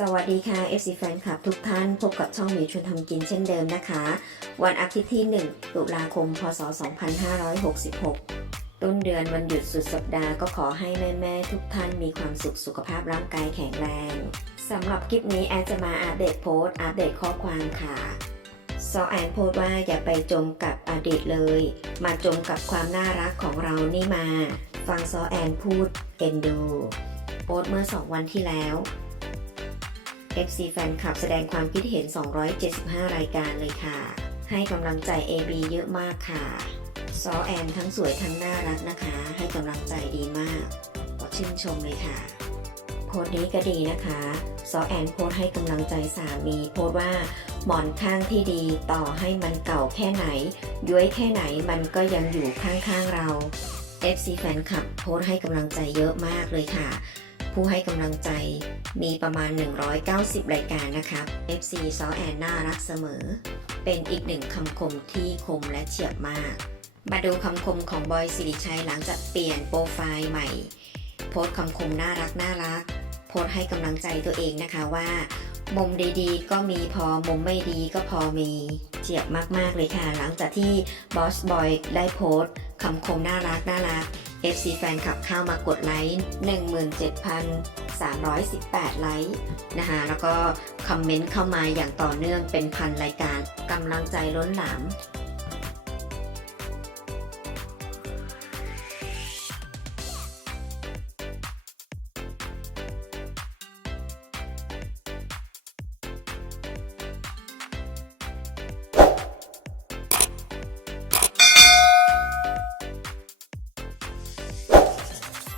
สวัสดีค่ะ FC แฟนคลับทุกท่านพบกับช่องหมิวชวนทำกินเช่นเดิมนะคะ วันอาทิตย์ที่ 1 ตุลาคม พศ 2566 ต้นเดือนวันหยุดสุดสัปดาห์ก็ขอให้แม่ ๆ ทุกท่านมีความสุขสุขภาพร่างกายแข็งแรงสำหรับคลิปนี้แอนจะมาอัปเดตโพสต์อัปเดตข้อความค่ะซอแอนโพสต์ว่าอย่าไปจมกับอดีตเลย มาจมกับความน่ารักของเรานี่มา ฟังซอแอนพูดเอ็นดูโพสต์เมื่อ 2 วันที่แล้ว FC แฟนคลับแสดงความคิดเห็น 275 รายการเลยค่ะ ให้กำลังใจ AB เยอะมากค่ะ ซอแอนทั้งสวยทั้งน่ารักนะคะ ให้กำลังใจดีมากขอชื่นชมเลยค่ะ โพสต์นี้ก็ดีนะคะ ซอแอนโพสต์ให้กำลังใจสามี โพสต์ว่าหมอนข้างที่ดีต่อให้มันเก่าแค่ไหน ย้วยแค่ไหนมันก็ยังอยู่ข้างๆเรา FC แฟนคลับโพสต์ให้กำลังใจเยอะมากเลยค่ะ ผู้ให้กำลังใจมีประมาณ 190 รายการนะครับ FC ซอแอนน่ารักเสมอ เป็นอีกหนึ่งคำคมที่คมและเฉียบมาก มาดูคำคมของบอยสิริชัยหลังจากเปลี่ยนโปรไฟล์ใหม่ โพสคำคมน่ารักน่ารัก โพสให้กำลังใจตัวเองนะคะว่ามุมดีๆ ก็มีพอมุมไม่ดีก็พอมีเจียบมากๆเลยค่ะ หลังจากที่บอสบอยได้โพสต์คำคมน่ารักน่ารัก FC แฟนคลับเข้ามากดไลค์17,318 ไลค์นะคะแล้วก็คอมเมนต์เข้ามาอย่างต่อเนื่องเป็นพันรายการกำลังใจล้นหลาม